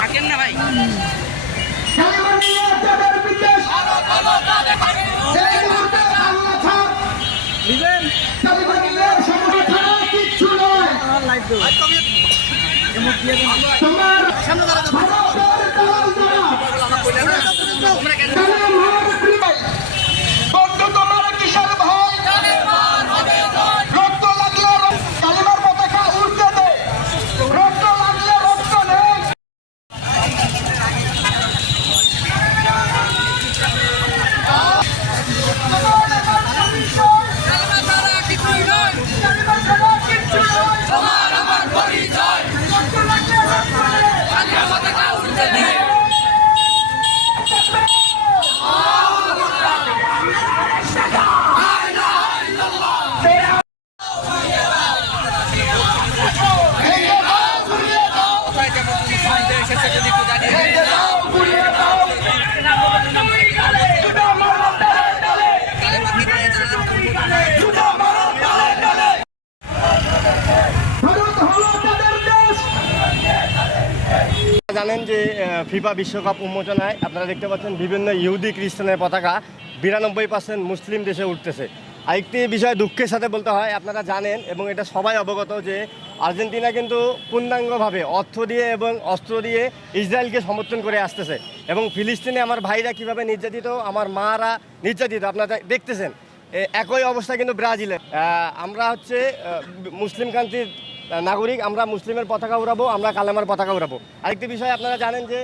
থাকেন না ভাই। জানেন যে ফিফা বিশ্বকাপ উন্মোচনায় আপনারা দেখতে পাচ্ছেন বিভিন্ন ইহুদি খ্রিস্টানের পতাকা 92% মুসলিম দেশে উঠতেছে। আরেকটি বিষয় দুঃখের সাথে বলতে হয়, আপনারা জানেন এবং এটা সবাই অবগত যে আর্জেন্টিনা কিন্তু পূর্ণাঙ্গভাবে অর্থ দিয়ে এবং অস্ত্র দিয়ে ইসরায়েলকে সমর্থন করে আসতেছে এবং ফিলিস্তিনে আমার ভাইরা কিভাবে নির্যাতিত, আমার মারা নির্যাতিত আপনারা দেখতেছেন। একই অবস্থা কিন্তু ব্রাজিলে। আমরা হচ্ছে মুসলিম কান্ট্রির নাগরিক, আমরা মুসলিমের পতাকা উড়াবো, আমরা কালেমার পতাকা উড়াবো। আরেকটি বিষয় আপনারা জানেন যে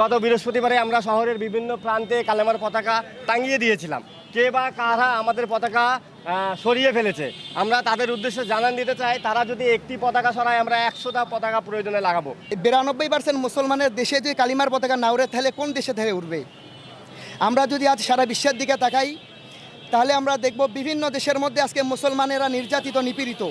গত বৃহস্পতিবারে আমরা শহরের বিভিন্ন প্রান্তে কালেমার পতাকা টাঙিয়ে দিয়েছিলাম। কে বা কারা আমাদের পতাকা সরিয়ে ফেলেছে, আমরা তাদের উদ্দেশ্যে জানান দিতে চাই, তারা যদি একটি পতাকা সরায় আমরা 100টা পতাকা প্রয়োজনে লাগাবো। 92% মুসলমানের দেশে যে কালিমার পতাকা না উড়ে তাহলে কোন দেশে থেকে উঠবে? আমরা যদি আজ সারা বিশ্বের দিকে তাকাই তাহলে আমরা দেখব বিভিন্ন দেশের মধ্যে আজকে মুসলমানেরা নির্যাতিত, নিপীড়িত।